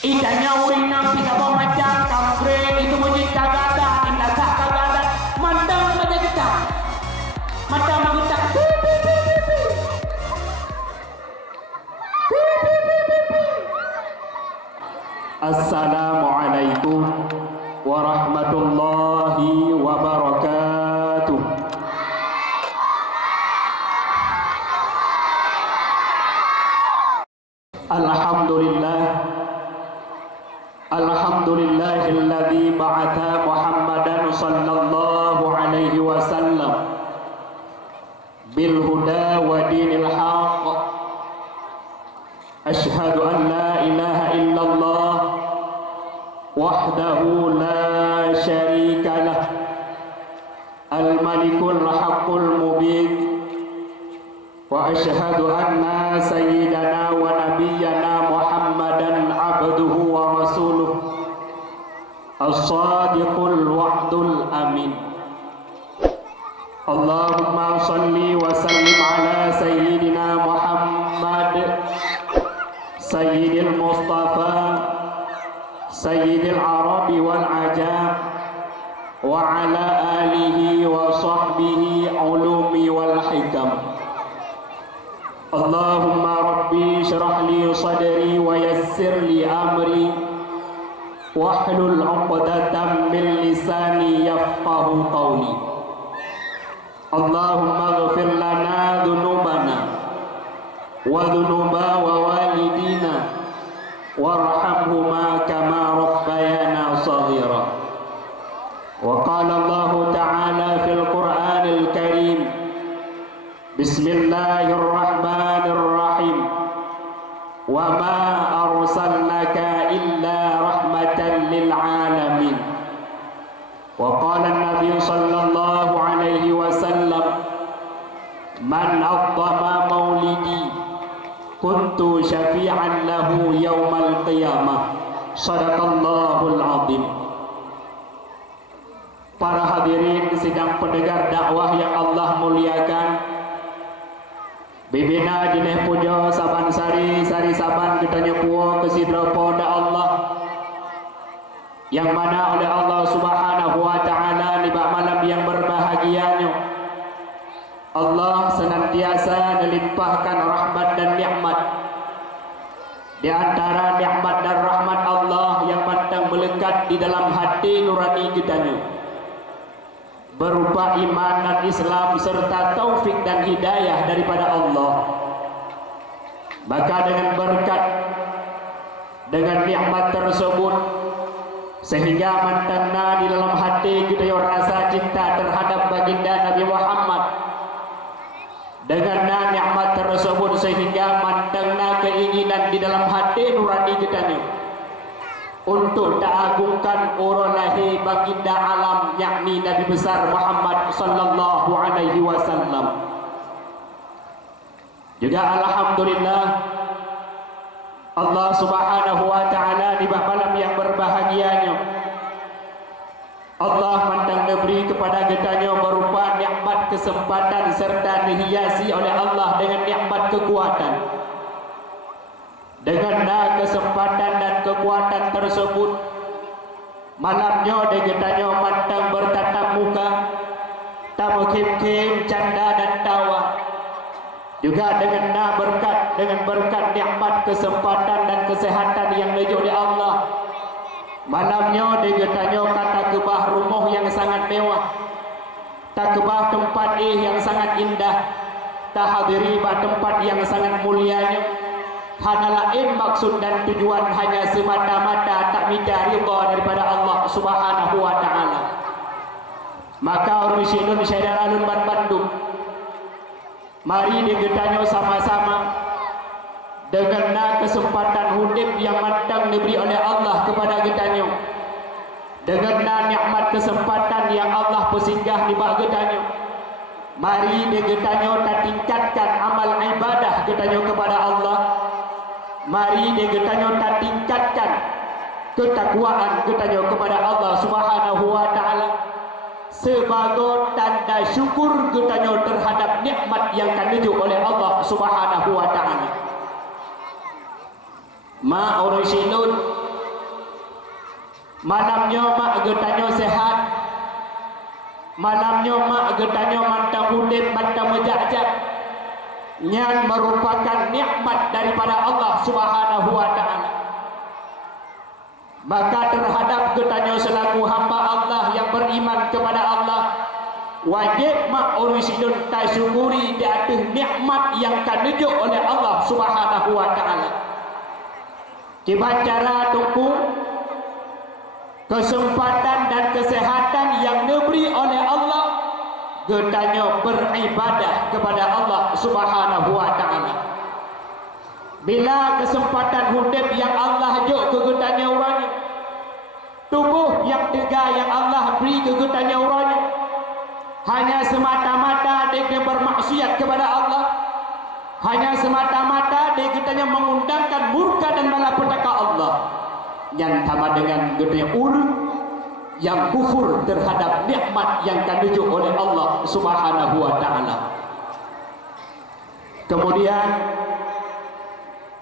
Idanya urinang kita bawa macam kampre itu bunyi kagada indah tak kagada mandang saja kita macam kita Assalamualaikum warahmatullahi wabarakatuh. Alhamdulillah, alhamdulillahilladzi ba'atha Muhammadan sallallahu alaihi wasallam bil huda wa dinil haqq. Ashhadu an la ilaha illallah wahdahu la syarika lah, al-malikul haqqul mubin. Wa ashhadu anna sayyidana wa nabiyyana Muhammadan abduhu wa rasuluh as-sadiqul wa'dul amin. Allahumma salli wa sallim ala sayyidina Muhammad sayyidil Mustafa sayyidil Arabi wal Ajam wa ala alihi wa sahbihi ulumi wal hikam. Allahumma rabbi syrah li sadri wa yassir li amri wahlul 'uqdatam min lisani yafqahu qawli. Allahumma ighfir lana dhunubana wa dhunuba wa walidina warhamhuma kama rabbayana shaghira. Wa qala Allah ta'ala fil Qur'anil Karim, Bismillahirrahmanirrahim, wa ma arsalnaka illa rahmatan lil alamin. Wa qala an-nabiy sallallahu alaihi wasallam, man aqama maulidi kuntu syafi'an lahu yaumal qiyamah. Shadaqallahul azim. Para hadirin sidang pendengar dakwah yang Allah muliakan, bibina dineh pujo saban sari saban kita nyepuo kesidra ponda Allah yang mana oleh Allah subhanahu wa ta'ala di malam yang berbahagianya Allah senantiasa melimpahkan rahmat dan nikmat. Di antara nikmat dan rahmat Allah yang pantang melekat di dalam hati nurani kitanya berupa iman dan Islam serta taufik dan hidayah daripada Allah. Maka dengan berkat, dengan nikmat tersebut, sehingga mantana di dalam hati kita yang rasa cinta terhadap baginda Nabi Muhammad. Dengan nikmat tersebut sehingga mantana keinginan di dalam hati nurani kita untuk diagungkan urulahi baginda alam, yakni Nabi besar Muhammad sallallahu alaihi wasallam. Juga alhamdulillah Allah subhanahu wa ta'ala di malam yang berbahagianya Allah mandang memberi kepada kitanya berupa nikmat kesempatan serta dihiasi oleh Allah dengan nikmat kekuatan. Dengan kesempatan dan kekuatan tersebut, malamnya kita mandang bertatap muka, tamu kim-kim, canda dan tawa. Juga dengan berkat nikmat kesempatan dan kesehatan yang diberi oleh Allah, malamnya kita kata kebah rumah yang sangat mewah, tak kebah tempat yang sangat indah, tak hadiri tempat yang sangat mulianya. Hanya lain maksud dan tujuan hanya semata-mata tak minta ridha daripada Allah subhanahu wa ta'ala. Maka orang Indonesia dan alun Bandung, mari digetanya sama-sama dengan kesempatan hidup yang matang diberi oleh Allah kepada kitanya, dengan nikmat kesempatan yang Allah bersinggah di bawah kitanya. Mari digetanya tak tingkatkan amal ibadah kitanya kepada Allah. Mari kita tingkatkan ketakwaan kita kepada Allah subhanahu wa ta'ala sebagai tanda syukur kita terhadap nikmat yang ditunjuk oleh Allah subhanahu wa ta'ala. Ma orang silun Malamnya mak getanyo sehat. Malamnya mak getanyo mantap udip, mantap mejak-jak. Yang merupakan nikmat daripada Allah Subhanahu wa taala. Maka terhadap getanyo selaku hamba Allah yang beriman kepada Allah, wajib mak orisinun tasyukuri di atas nikmat yang kanunjuk oleh Allah Subhanahu wa taala. Kibat cara tunggu kesempatan dan kesehatan yang diberi oleh Allah, getanyo beribadah kepada Allah Subhanahu wa taala. Bila kesempatan hidup yang Allah juk ke getanyo urang, tubuh yang tegak yang Allah beri ke getanyo urang, hanya semata-mata dia bermaksiat kepada Allah, hanya semata-mata dia getanyo mengundangkan murka dan malapetaka Allah, yang sama dengan getanyo urang yang kufur terhadap nikmat yang kanunjuk oleh Allah Subhanahu wa taala. Kemudian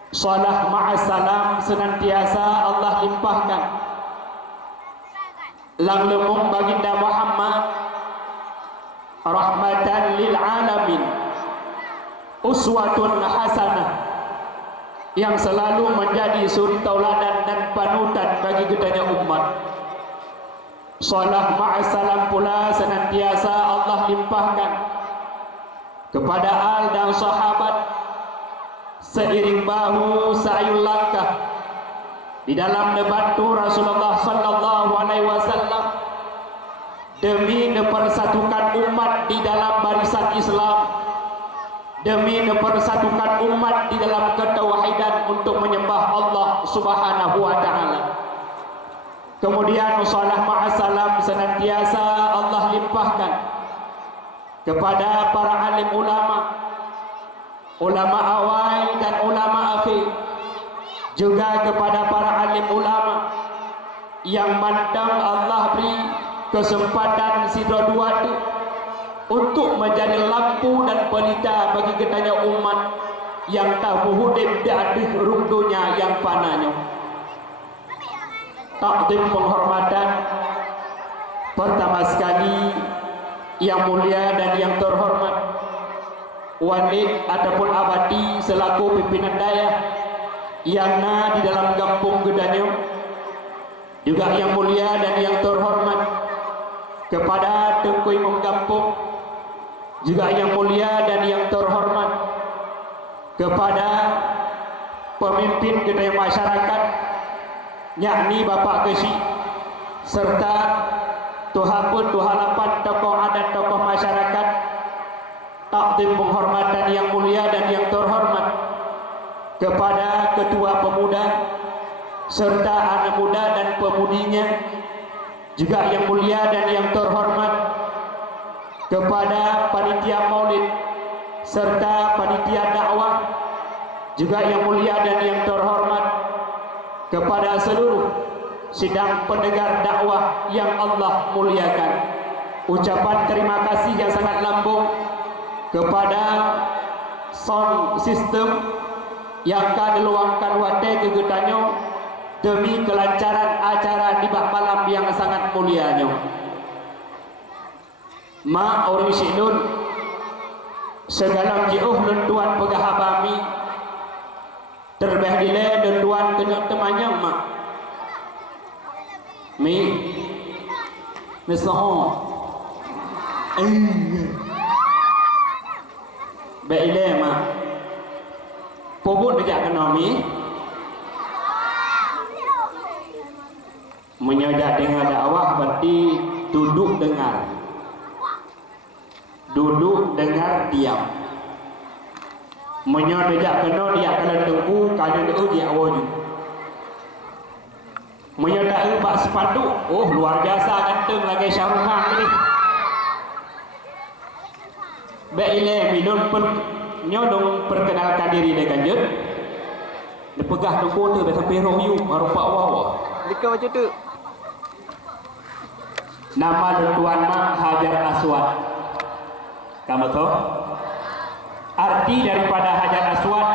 salat ma'asalam senantiasa Allah limpahkan lang lemung baginda Muhammad rahmatan lil alamin, uswatun hasanah, yang selalu menjadi suri tauladan dan panutan bagi gedanya umat. Salat ma'asalam pula senantiasa Allah limpahkan kepada al dan sahabat seiring bahu sayul langkah di dalam membantu Rasulullah sallallahu alaihi wasallam demi mempersatukan umat di dalam barisan Islam, demi mempersatukan umat di dalam ketauhidan untuk menyembah Allah Subhanahu wa taala. Kemudian salat ma'asalam senantiasa Allah limpahkan kepada para alim ulama, ulama awal dan ulama akhir, juga kepada para alim ulama yang mantap Allah beri kesempatan sidra dua itu untuk menjadi lampu dan pelita bagi gedanya umat yang tahu hidup di atas rundunya yang fananya. Takdim penghormatan pertama sekali yang mulia dan yang terhormat Walid ataupun Abadi selaku pimpinan daya yang di dalam kampung Gedanyo, juga yang mulia dan yang terhormat kepada Tengku Imam Kampung, juga yang mulia dan yang terhormat kepada pemimpin Gedanyo masyarakat, yakni Bapak Kesi, serta Tuhapun Tuhalapan tokoh adat tokoh masyarakat. Takdim penghormatan yang mulia dan yang terhormat kepada ketua pemuda serta anak muda dan pemudinya, juga yang mulia dan yang terhormat kepada panitia maulid serta panitia dakwah, juga yang mulia dan yang terhormat kepada seluruh sidang pendengar dakwah yang Allah muliakan. Ucapan terima kasih yang sangat lambung kepada sound system yang akan diluangkan wate ke Gedanyo demi kelancaran acara di bak malam yang sangat mulianya. Ma orang sidun segala jauh lentuan pegah bami terbeh dile lentuan kenyok temannya mak mi misoho Baile mak pobut dejak ekonomi menyodak dengar dakwah berarti duduk dengar diam. Menyodejak kena dia kalau tunggu kalau dia uji awalnya menyodak bak sepanduk, oh luar biasa ganteng lagi Syarukhan ni. Baile minun pun nyodong perkenalkan diri dengan je. Dia pegah tunggu tu sampai royu merupak wawa. Dika macam tu. Nama Tuan Mak Hajar Aswad. Kamu tahu? Arti daripada Hajar Aswad,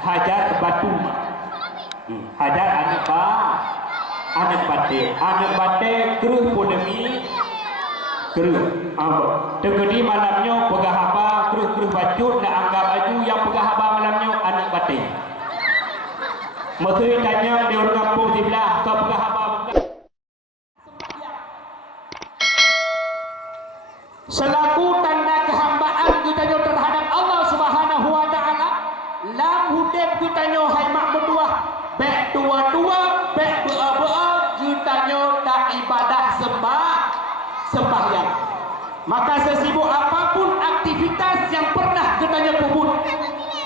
Hajar batu. Hajar anak anak batik keruh punemi keruh tegedi malamnya pegah haba keruh bacut nak anggap baju yang pegah haba malamnya anak batik mesti tanya di orang kampung sebelah kau pegah haba selaku tanda kehambaan kita terhadap Allah Subhanahu wa taala lam hudib kita hai mak berdua baik dua-dua baik bea-bea kita tak ibadah sembahyang maka sesibuk apapun aktivitas yang pernah kita puput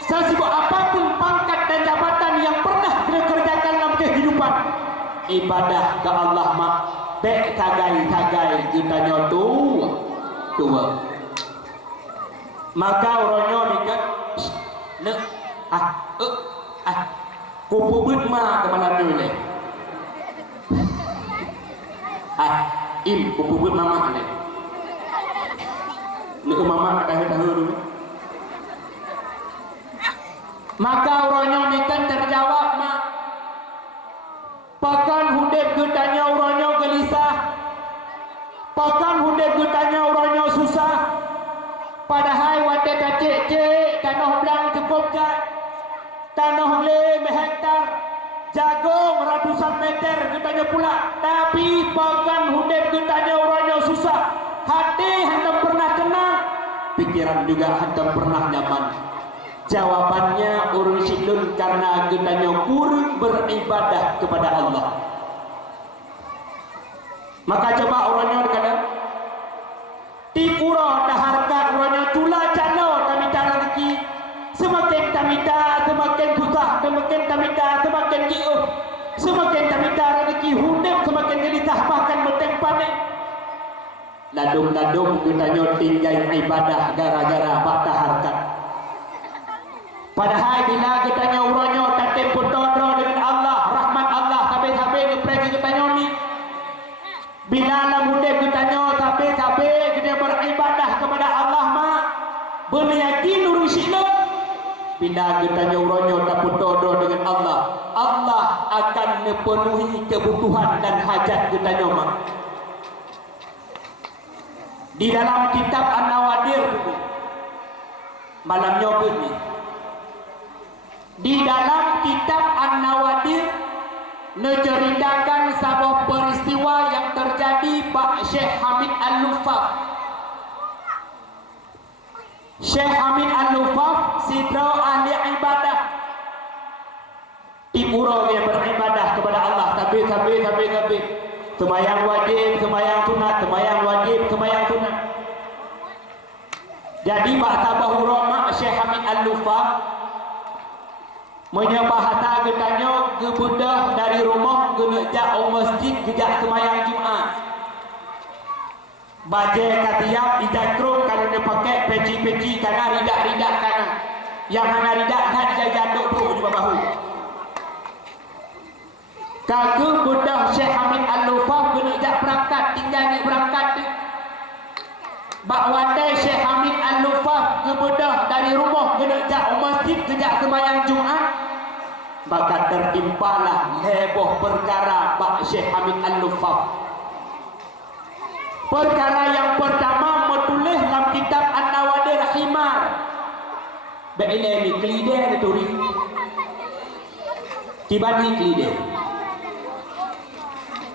sesibuk apapun pangkat dan jabatan yang pernah kita kerjakan dalam kehidupan ibadah ke Allah mak baik tagai-tagai kita dua maka orangnya dekat kupu bet ma ke malam ni kupu bet mama ni mama dah dulu maka orangnya ni kan terjawab mak pakan hudib getanya orangnya gelisah pakan hudib getanya orangnya susah padahal wadah kacik-cik tanah belang cukup jat tanah le hektar jagung ratusan meter getanya pula tapi pakan hudib getanya orangnya susah hati hendak pernah tenang pikiran juga hendak pernah nyaman jawabannya urun sidun karena getanya kurang beribadah kepada Allah maka coba orangnya kadang tipura dah harkat orangnya tula calo tamita rezeki semakin tamita semakin susah semakin tamita semakin jauh semakin tamita rezeki hudib semakin gelisah bahkan bertempat ladung-ladung kita tinggal ibadah gara-gara bakta harkat padahal bila kita orangnya tak tempoh dengan Allah rahmat Allah sampai-sampai ngeprek kita ni bila lah hudib kita sampai-sampai kita beribadah kepada Allah mak beryakin urusin bila kita orangnya tak putodo dengan Allah Allah akan memenuhi kebutuhan dan hajat kita mak di dalam kitab An-Nawadir malamnya bunyi di dalam kitab An-Nawadir menceritakan sebuah peristiwa yang terjadi Pak Syekh Hamid Al-Lufaf Syekh Hamid Al-Lufaf sidra ahli ibadah tipura yang beribadah kepada Allah tapi sembahyang wajib, sembahyang sunat, sembahyang wajib, sembahyang sunat. Jadi bahasa bahurama Syekh Hamid Al-Lufaf menyebahasa getanya ke budak dari rumah ke nejak masjid kejak sembahyang Jumaat. Baca katiap ijakruk kalau dia pakai peci-peci kanan ridak-ridak kanan. Yang hana ridak kan dia jatuh perut di bahu. Kagum budak Syekh Hamid Al-Lufaf kena berangkat tinggalnya berangkat bakwate Syekh Hamid Al-Lufaf ke budak dari rumah kena masjid kejak sembahyang Jumaat maka tertimpalah heboh perkara Pak Syekh Hamid Al-Lufaf perkara yang pertama menulis dalam kitab An-Nawadir Khimar beilemi klide turi kibani klide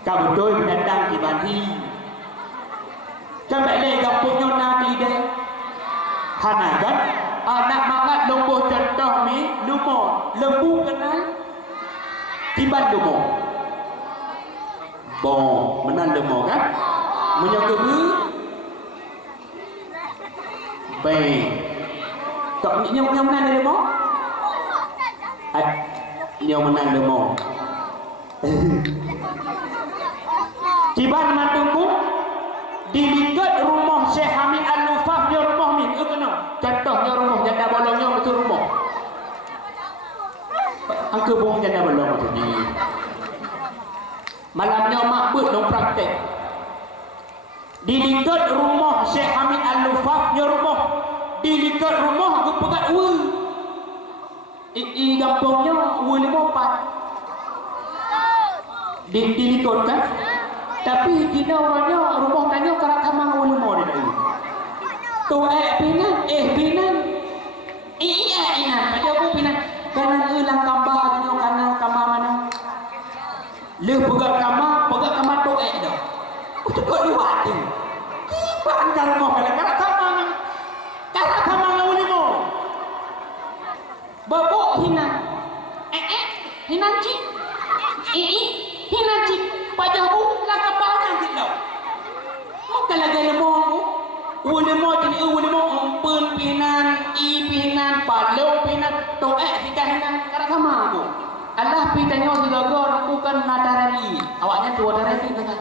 kau betul menendang kibani sampai le kampungnya nabi deh hana kan anak makat lumbuh contoh mi lumur lembu kenal tiban lumur bon menang lumur kan menyokebu baik kau yang menang lumur yang menang lumur tiban matungku dilikat rumah Syekh Hamid Al-Lufaf dia rumah min kena contohnya rumah janda bolongnya betul rumah angka bohong janda bolong tu ni malamnya makbut dong praktek dilikat rumah Syekh Hamid Al-Lufaf dia rumah dilikat rumah ke pegat gampangnya 54 dilikut kan? Tapi kita orangnya rumah tanya karak tamang ulama dia tadi. Tu pinan. Iya inan, pada aku pinan. Kanan ulang kambah tanya kanan kambah mana? Le pegang kambah tu dah. Untuk kau lihat tu. Kipak antar rumah karak tamang ulama. Babok hinan. Hinan cik. Hinan cik. Pada aku lah kabarnya kita. Maka lagi lemong. Ulama jadi ulama umpun pinan, pinan, palau pinan, to'ek hingga hinan kara sama aku. Allah pitanya sudah bukan nadarani. Awaknya tua darani kan.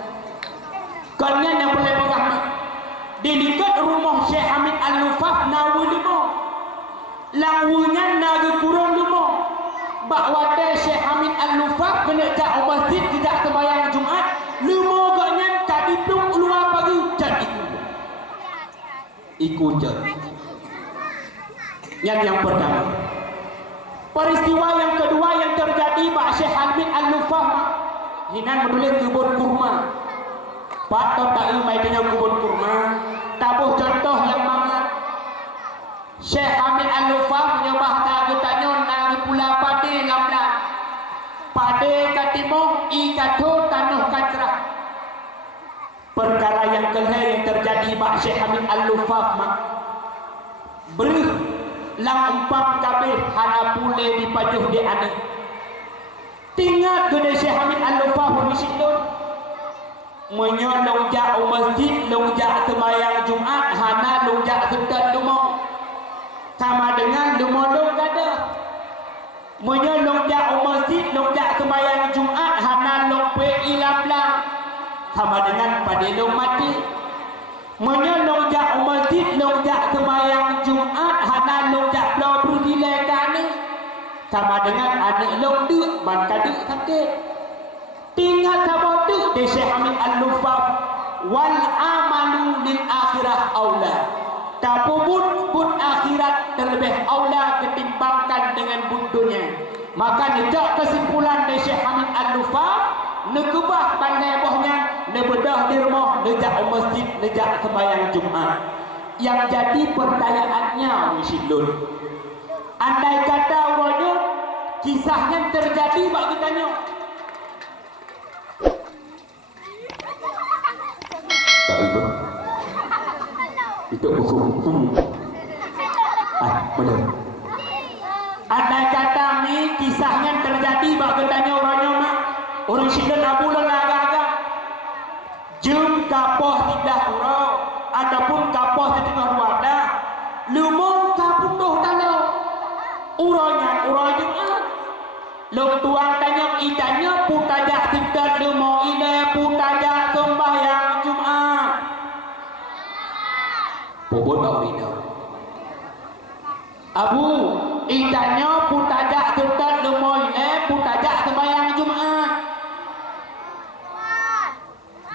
Kalian yang boleh pegang di dekat rumah Syekh Hamid Al-Lufaf nawu lima. Lawunya naga kurang lima. Bahawa Syekh Hamid Al-Lufaf kena cak masjid tidak sembahyang Jumaat. Lima agaknya tadi pun keluar pagi jadi ikut jadi. Yang pertama. Peristiwa yang kedua yang terjadi Pak Syekh Hamid Al-Lufaf hinan menulis kebun kurma. Pak tak mai dengan kebun kurma. Tabuh contoh yang mangat. Syekh Hamid Al-Lufaf menyembah naga tanyon naga pula pade ngaplah. Pade katimo i kato tanuh kacrah. Perkara yang kelih yang terjadi Pak Syekh Hamid Al-Lufaf berih lang umpam kabeh hana pule dipajuh di ana. Tinggal gede Syekh Hamid Al-Lufaf berisiklun menyon longjak masjid, longjak sembahyang Jumaat, hana longjak sedat dumong. Sama dengan dumodong gada. Menyon longjak masjid, longjak sembahyang Jumaat, hana lompe ilaplang. Sama dengan padilong mati. Menyon longjak masjid, longjak sembahyang Jumaat, hana longjak belau berdilekan. Sama dengan anak long duk, ban kaduk sakit. Tinggal sama duk di Syekh Hamid Al-Lufaf. Wal amalu lil akhirah aula. Tapi bud akhirat terlebih aula ketimbangkan dengan bud dunia. Maka nejak kesimpulan dari Syekh Hamid Al-Lufaf, nekebah pandai bohnya, nebedah di rumah, nejak masjid, nejak sembahyang Jumaat. Yang jadi pertanyaannya Wisidun, andai kata uranya kisahnya terjadi bagi tanya. Tak itu. Itu hukum. Benar. Andai kata ni kisahnya terjadi bagi tanya orangnya mak. Orang sidang abu agak-agak. Jum kapoh tidak urau ataupun kapoh di tengah wadah. Lumong kaputuh talau. Uranya Jumaat. Long tuang tanya itanya putajak tidak lumo ide putajak sembahyang Jumaat. Bobot bau ide. Abu itanya putajak tidak lumo ide putajak sembahyang Jumaat.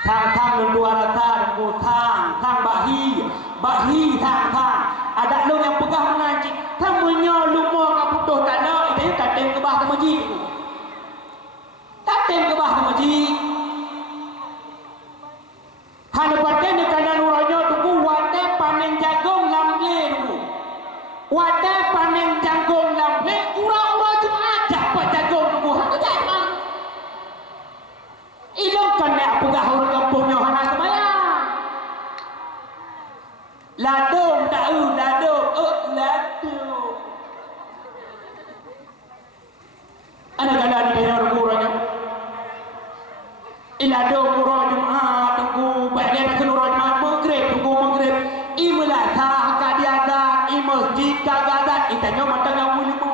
Thang dua rata thang bahi thang ada lo yang pegang mengaji tamunya lumo kaputuh tak ada itu katem ke bah masjid katem ke bah masjid hana paten kanan uranya tunggu wate panen jagung lamble dulu wate panen jagung lamble ura-ura cuma dapat jagung tunggu hana jangan ilong kena pegah orang kampungnya hana semaya ladung tahu ladung ladung ana kala di daerah kurangnya iladung kurang Jumaat tunggu baiknya nak keluar Jumaat maghrib imulah tak kadiadan i masjid kagadan itanya matang yang mulimu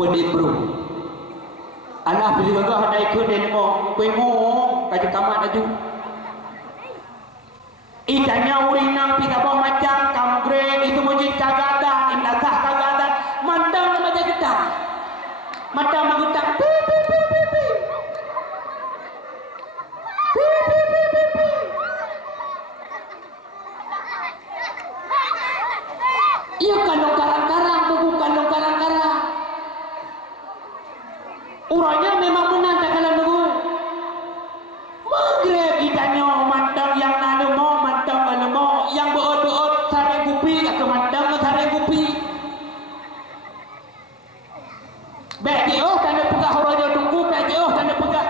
pedi bro anak pilih gagah naik ke demo kuemo kaji kamat aju itanya urinang pitabah macam kamgre itu mujid kagadan indasah kagadan mandang macam gedang mandang magedang pi Ia kandung karang-karang, bukan kandung karang-karang. Urangnya memang menang tak kalah nunggu. Maghrib ikannya mantang yang nanu mau mantang mau yang beot-beot tarik kupi atau mantang tarik kupi. Bagi tanda pegah urangnya tunggu, bagi tanda pegah.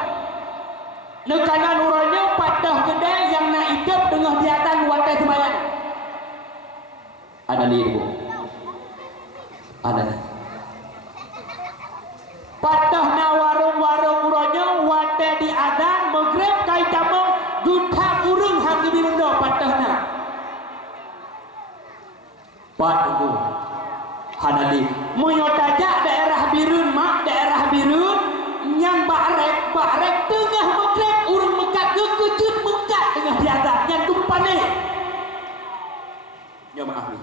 Nekanan urangnya patah kedai yang nak hidup dengan diatan wadah sembahyang. Ada liru. Ada. Patah na warung-warung urangnya wadah di adan maghrib kai tamang dutak urung hang gebirunda patah na. Padu. Hanali. Moyotajak daerah Birun mak daerah Birun yang bakrek tengah maghrib urung mekat kekejut mekat tengah diadan yang tumpane. Ya maaf ni.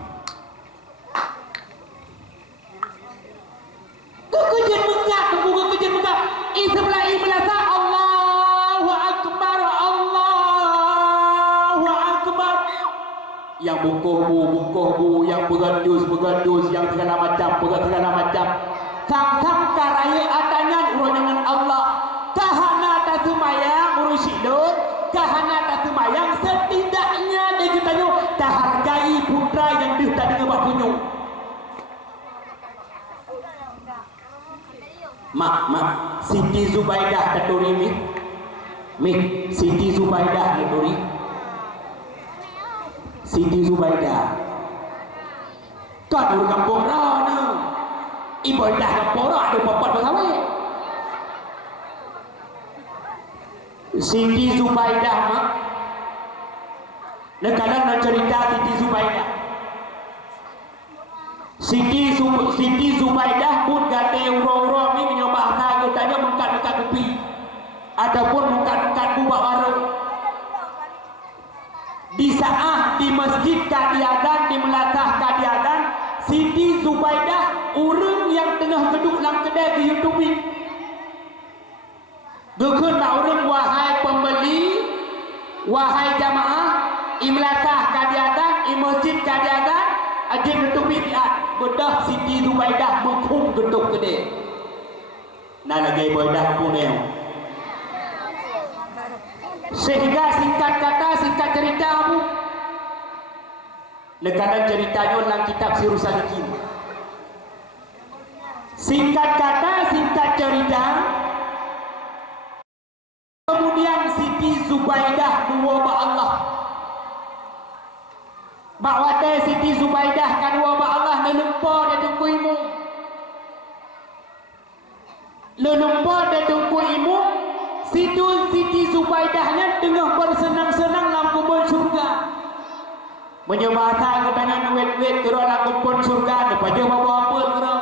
Kekejut mekat, tunggu kekejut mekat. Sebelah melasa Allahu Akbar, Allahu Akbar. Yang bukuh-bukuh, yang bergandus, yang segala macam. Sang karaya adanya urunan Allah. Kahana tak semayang urus hidup, kahana tak semayang setidaknya dia katanya tak hargai putra yang dia tak dengar buat punyung. Mak, Siti Zubaidah Taturi mi, Siti Zubaidah Taturi, Siti Zubaidah. Kan orang kampung rana, ibadah kampung rana ada papat bersama. Siti Zubaidah mak, nekadang nak cerita Siti Zubaidah. Siti Zubaidah pun gate uro-uro ni menyobah tak tanya mengkat-mengkat kupi ataupun mengkat-mengkat buat warung. Di saat di masjid kadiadan, di melatah kadiadan, Siti Zubaidah urang yang tengah duduk dalam kedai di YouTube. Gekun nak urang wahai pembeli, wahai jamaah, imlatah kadiadan, di masjid kadiadan, ajin duduk biat. Bedah Siti Zubaidah mengkum gedung gede. Nah lagi bedah punel. Sehingga singkat kata, singkat cerita mu. Nekadang ceritanya dalam kitab Sirus Salikin. Singkat kata, singkat cerita. Kemudian Siti Zubaidah duwa Allah. Bahawa Siti Zubaidah kan wa Allah lelumpur dan tunggu imu. Lelumpur dan tunggu imu. Siti Zubaidahnya tengah bersenang-senang dalam kubur surga. Menyembah katanya wet-wet kira dalam kubur surga. Lepas dia bawa apa kira.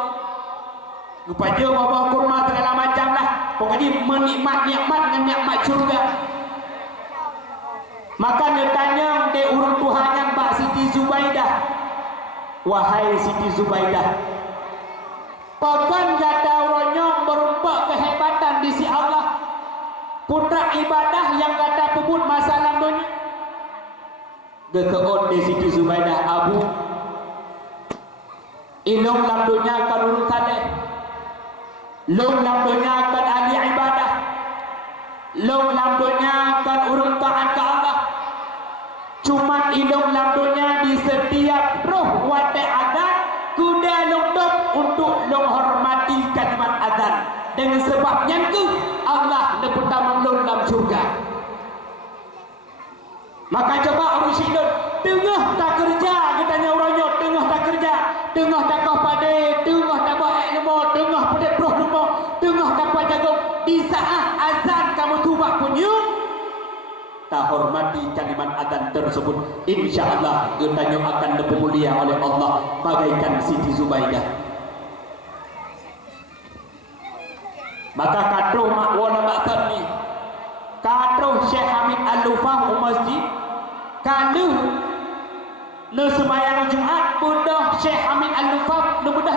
Lepas dia bawa kurma segala macam lah. Pokoknya menikmat-nikmat dengan nikmat surga. Maka dia tanya ke urut Tuhan yang Mbak Siti Zubaidah. Wahai Siti Zubaidah, pakan kata orangnya merumpak kehebatan di si Allah. Putra ibadah yang kata pebut masalah dunia. Gekeon di Siti Zubaidah Abu ilung lam dunia kan urut sadeh. Lung lam dunia kan ahli ibadah. Lung lam dunia kan urut taat ke Allah. Cuma ilung lam dunia di setiap roh wate azan kuda lungdok untuk menghormati kalimat azan. Dengan sebabnya itu Allah pertama lung dalam surga. Maka coba urus hidup tengah tak kerja katanya orangnya tengah tak kerja, tengah tak kau pade, tengah tak baik ilmu, tengah pada roh ilmu, tengah dapat jagung di saat azan kamu tubak punyung. Tak hormati kalimat azan tersebut, insya-Allah katanya akan dipermulia oleh Allah bagaikan Siti Zubaidah. Maka katro mak wala maksud ni katro Syekh Hamid Al-Lufah masjid kalau le sembahyang Jumaat bedah Syekh Hamid Al-Lufah le bedah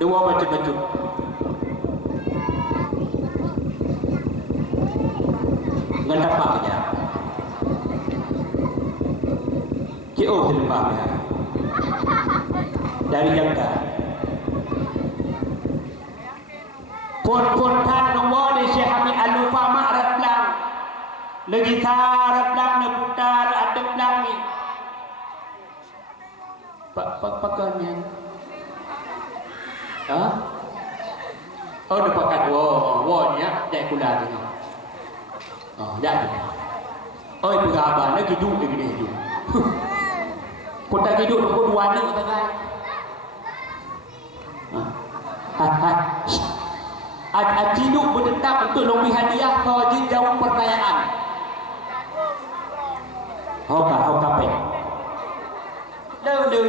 dua baca-baca ngendap paknya kio dilempah ya dari jangka. Pun kan nombor di Syekh Hamid Al-Lufa Ma'rat Blang. Lagi sarap Blang, putar adem Blang ni. Pakannya. Ha? Oh, dia pakai wow ni ya, dah kula tu. Oh, dah. Oh, itu gaban lagi hidup lagi dia hidup. Kota hidup tu dua ni kita kan. Hidup berdendam untuk lebih hadiah kau jauh pertanyaan. Hoka pe. Lu.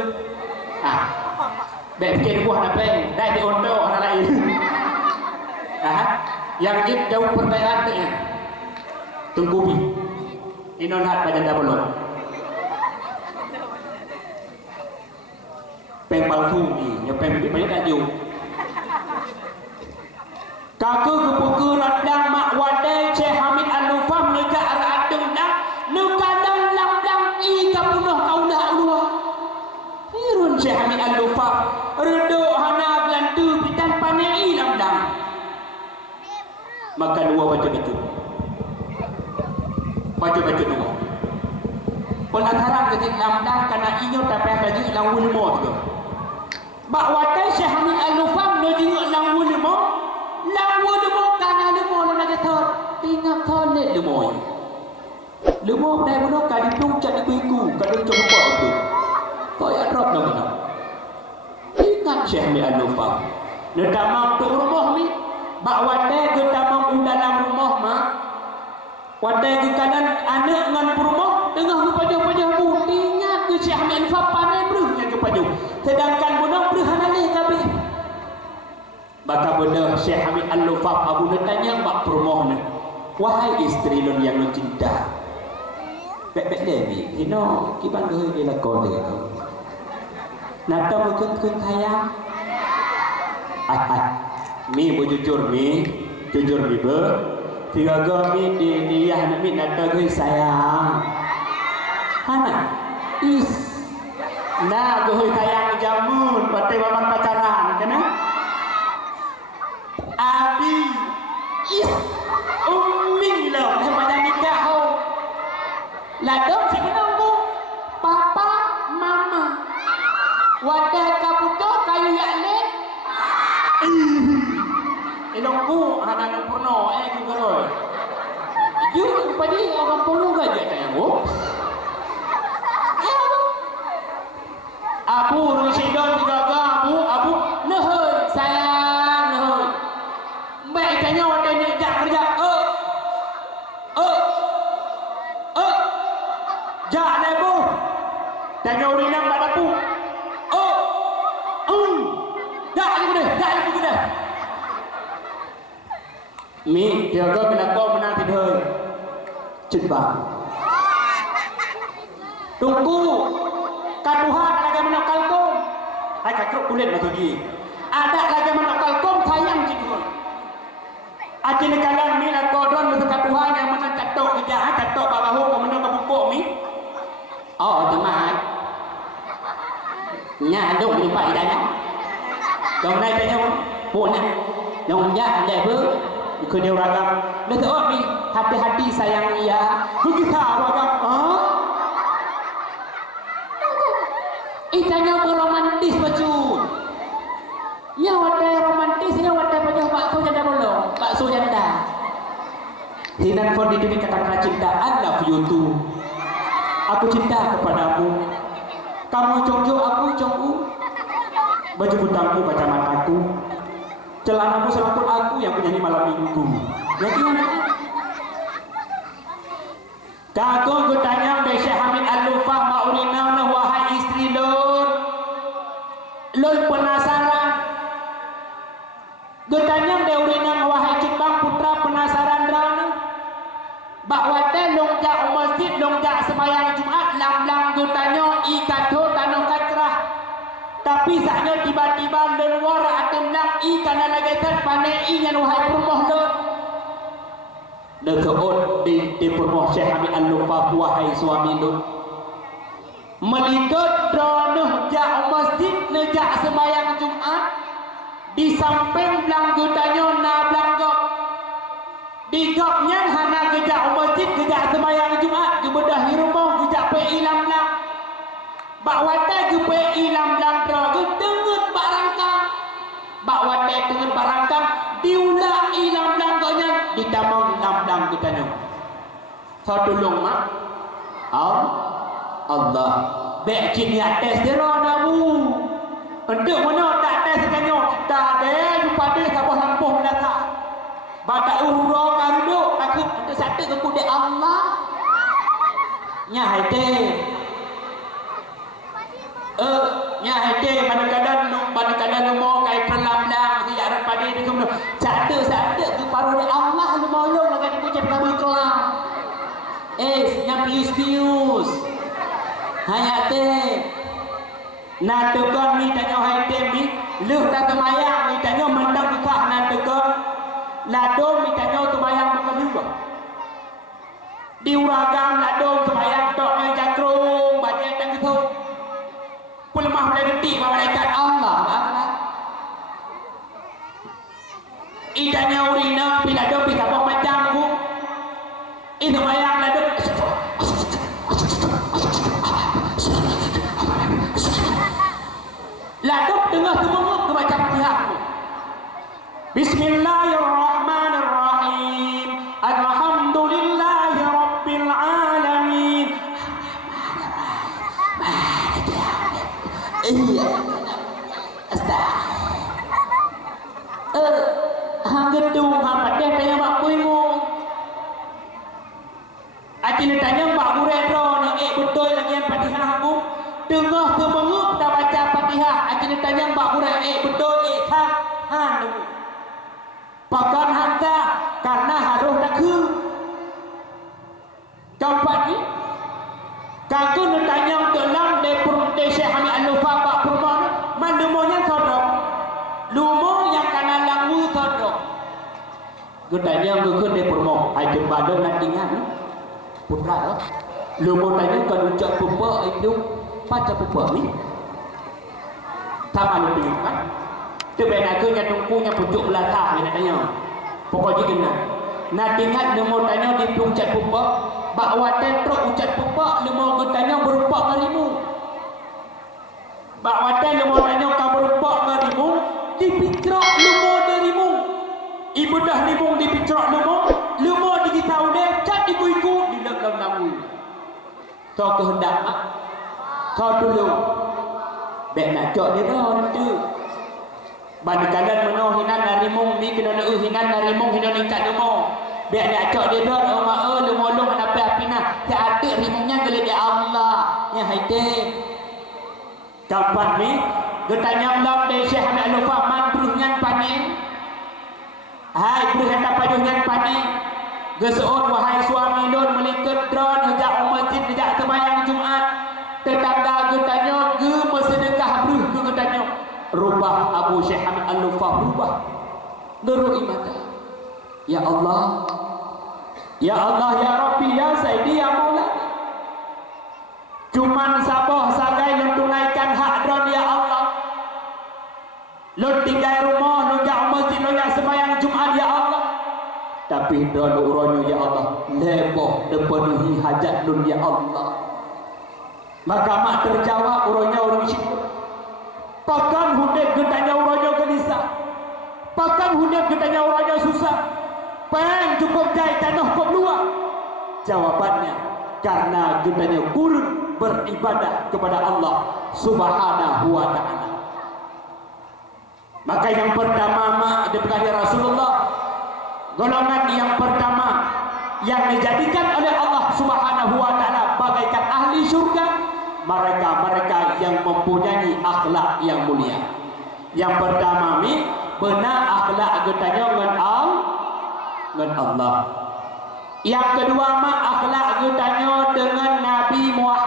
Bek fikir buah nak pe, dah di ondo anak lain. Yang jauh pertanyaan tu ya. Tunggu bi. Inon hat pada dah belum. Peng palsu ni, yang peng banyak tak jauh. Kaku kepukuran dan mak wadai Syekh Hamid Al-Lufam negak radung dah nukadang lam i kapunuh kaulah Allah. Irun Syekh Hamid Al-Lufam reduk hana belantu pitan panai lam. Maka dua baca dua. Pun antara ketik lam karena inyo tapi kaji lam ulmo tu. Mak wadai Syekh Hamid Al-Lufam nejenguk lam ulmo. Lawa lemok kanan lemok nak kata tinggal toilet lemok. Lemok dah benar kali cat di kuiku kadang coba tu. Kau ya drop dah benar. Ingat Syekh Hamid Al-Lufam. Nak mampu rumah ni, bak wadai ke dalam dalam rumah mak. Wadai ke kanan anak dengan rumah tengah ke pajak-pajak bu. Ingat ke Syekh Hamid Al-Lufam pandai beruhnya ke pajak. Sedangkan benar beruhan alih kabeh. Maka benar Syekh Hamid Al-Lufam Abu Netanya mak permohon. Wahai isteri lun yang lu cinta. Bek dewi, hino kibang geuy di lakon dia kau. Nata mungkin sayang. Mi jujur mi be. Tiga mi di ya mi nata geuy sayang. Hana is. Nah geuy sayang jamun pate baban pacaran kana. Abi is ummi lah pada nikah ho. Ladong si menunggu papa mama. Wadah kaputo kayu yakle. Elongku hanan purno kugoro. Ju padi orang pulu gaje kayak go. Abu Rusidon digaga abu nehoi sayang nehoi. Baik tanya wadah ni kerja. Jak lebu. Tanya urinang kat dapur. Dak lagi dah. Mi, dia kau kena kau menang tidur. Cepat. Tunggu. Kaduhan lagi menang kalkom. Hai kakruk kulit batu gi. Ada lagi menang kalkom sayang tidur. Aje nekalan mi la kodon mesti kaduhan yang menang catok kerja, catok babahu kau menang kabukuk mi. Oh, teman. Nhà đâu như vậy đấy nhá. Đồng này cho nhau buồn nhá. Đồng nhà đẹp hơn. Khởi đều ragam. Nó sẽ ốp đi. Hati-hati sayang ya. Begitu ragam. Itanya romantis baju. Nya wadah romantis nya wadah baju bakso janda bolong. Bakso janda. Hinan for di kata-kata cinta I love you too. Aku cinta kepadamu. Kamu jongjo, aku jongku. Baju butangku, baca mataku. Celanamu selaput aku yang penyanyi malam minggu. Ya gimana? Kagum kutanya dari Syekh Hamid Al-Lufam ma'urinana wahai istri lur. Lur penasaran. Kutanya dari urinang wahai Jepang putra penasaran rana. Bakwate longjak masjid, longjak sembahyang Jumat, lam-lam gutanya ikato tanong katrah. Tapi saknya tiba-tiba lenwar atem lang ikan alagetan panai ingan wahai permoh le. Dekeut di permoh Syekh Hamid Al-Lufam wahai suami lu. Melikat dranah gejak sembahyang Jumat di samping belang gedanyo na belanggop di gapnya hana gejak masjid gejak sembahyang Jumat gebedah hirumong gejak PI lam-lam bak wate ge PI lam-lam ge dengut barangkang bak wate dengut barangkang diulah lam-lam gonya ditamong lam-lam gedanyo so tolong mak Allah baik kini atas dia nabu untuk mana tak atas kanyo tak ada jumpa dia kapal lampuh belakang badak urang karuduk takut ada satu ke kuda Allah nya haite nya haite kadang-kadang mau kai pelam-lam dia arep pade dia kemudian satu ke paru Allah lu molong lagi dia punya kabul kelam nya pius hayate na tukon mi tanyo haite mi luh ta temaya mi tanyo mandang kah na tukon ladong mi tanyo temaya makalubah diuragam ladong temaya tok ngai jakrung baca tang gitu pulemah boleh geti malaikat Allah idanya urina bila dong bisa bawa macam ku itu mayang ladong laduk tengah semua kebaca Fatihah. Bismillahirrahmanirrahim. Alhamdulillahi rabbil alamin. Iya. Gedung hampat dia tanya mak puimu. Acil tanya mak buredro nak betul lagi yang Fatihah aku. Tengah semua dah baca Fatihah. Acil tanya mak buredro betul han. Pakan hanta karena harus nak ke. Keempat ni kagak nak tanya dalam de Syekh Hamid Al-Lufa Pak Purman mandumonya sodok. Lumo yang kanan langu sodok. Gudanya gugun de Purmo ai jembada nak ingat putra. Lumo tanya kalau ucap pupa itu baca pupa ni. Sama lu kan? Tu bena ke nya tungkunya pucuk belakang ni nak tanya. Pokoknya kena. Nak ingat lumo tanya di puncak pupa, bak waten truk ucat pupa lumo gudanya berupa ngarimu. Bak waten lumo tanya ka berupa ngarimu, dipikrak lumo darimu. Ibu dah limung dipicrak lumo digitau dia cat iku-iku di dalam namu. Kau kehendak mak kau dulu bek nak cok dia dah nanti bandingkan meno hinan narimung mi kena hinan narimung hinan ingkat lumo bek nak cok dia dah mak lumo lu mana api nah tak ada rimungnya gele dia Allah ya haite kapan mi getanya lam de Syekh Hamid Al-Lufa man bruhnyan panen. Hai beri hendak paduhnya pani geseon wahai suami lon melikat dron hejak masjid hejak sembahyang Jumat tetangga getanya ge bersedekah bruh ke getanya rubah Abu Syekh Hamid Al-Lufa rubah nurut ibadah ya Allah ya Rabbi ya Sayyidi ya Maulana cuman sabah sagai lon tunaikan hak dron ya Allah lon tinggal rumah lon jak masjid lon jak sembahyang Jumat ya Allah tapi dron uronyo ya Allah leboh depenuhi hajat lon ya Allah maka mak terjawab uronyo orang syukur pakan hudet getanya uronyo gelisah pakan hudet getanya uronyo susah pen cukup jai tanah kok luar jawabannya karena getanya kurang beribadah kepada Allah Subhanahu wa ta'ala. Maka yang pertama diberikan Rasulullah golongan yang pertama yang dijadikan oleh Allah Subhanahu wa ta'ala bagaikan ahli surga mereka yang mempunyai akhlak yang mulia. Yang pertama mi benar akhlak getanya dengan Allah. Yang kedua mak akhlak getanya dengan Nabi Muhammad